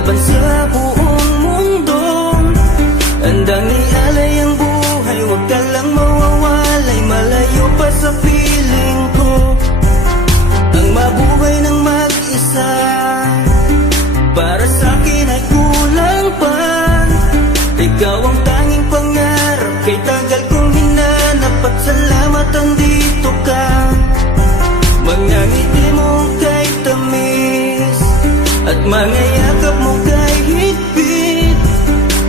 laban sa buong mundo. Handang ialay ang buhay, huwag ka lang mawawalay, malayo pa sa piling ko. Ang mabuhay ng mag-isa, para sa akin ay kulang pa. Ikaw ang tanging pangarap, kay tagal kong hinanap, at salamat andito ka. Mga ngiti mo kay tamis, at mga yakap mo kay higpit.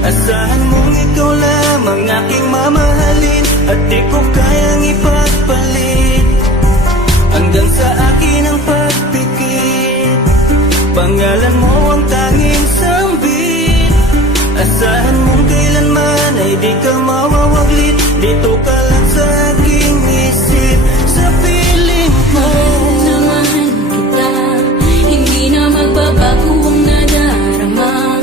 Asahan mong ikaw lamang aking mamahalin, at di ko kayang ipagpalit. Hanggang sa akin ang pagpikit, pangalan mo ang tanging sambit. Asahan mong kailanman ay di ka mawawaglit, dito ka lang sa aking isip, sa piling ko. Mahal kita, hindi na magbabago ang nadarama.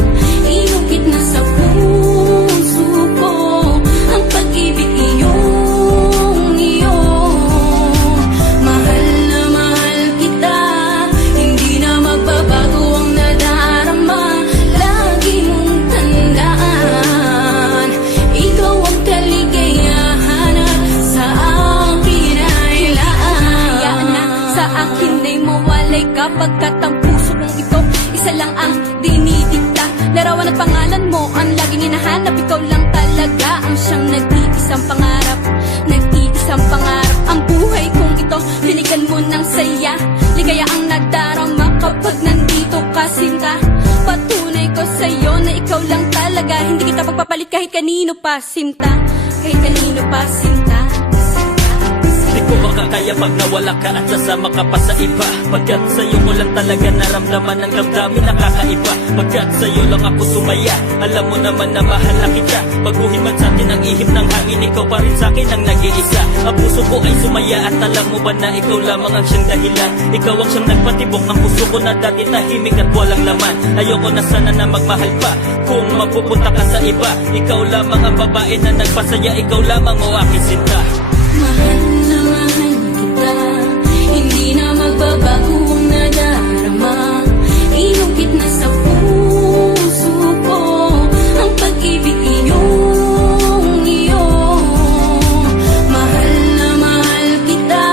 Inukit na sa puso ko ang pag-ibig iyong iyo. Mahal na mahal kita, hindi na magbabago ang nadarama. Lagi mong tandaan, ikaw ang kaligayahan, at sa akin ay laan. Sa akin ay mawalay kapagkat ang puso kong ito isa lang ang dinidikta. Larawan at pangalan mo ang laging hinahanap, ikaw lang talaga ang siyang nag-iisang pangarap. Nag-iisang pangarap ang buhay kong ito, binigyan mo ng saya. Ligaya ang nadarama kapag nandito ka, sinta. Patunay ko sa'yo na ikaw lang talaga, hindi kita pagpapalit kahit kanino pa, sinta. Kahit kanino pa, sinta. Di ko makakaya pag nawala ka at sasama ka pa sa iba. Pagkat sa'yo ko lang talaga naramdaman ang damdamin nakakaiba. Pagkat sa'yo lang ako sumaya, alam mo naman na mahal na kita. Baguhin man sa'tin ang ihip ng hangin, ikaw pa rin sa'kin ang nag-iisa. Ang puso ko ay sumaya at alam mo ba na ikaw lamang ang siyang dahilan. Ikaw ang siyang nagpatibok ng puso ko na dati tahimik at walang laman. Ayoko na sana na magmahal pa kung mapupunta ka sa iba. Ikaw lamang ang babae na nagpasaya, ikaw lamang o aking sinta. Mahal na mahal kita, hindi na magbabago ang nadarama. Inukit na sa puso ko ang pag-ibig iyong iyo. Mahal na mahal kita,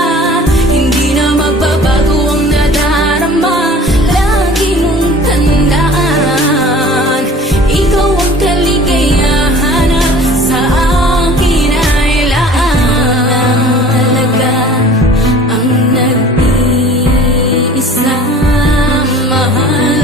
hindi na magbabago ang nadarama. Lagi mong tandaan, ikaw ang kaligayahan, at sa akin ay laan. Talaga ang nag-iisang mahal.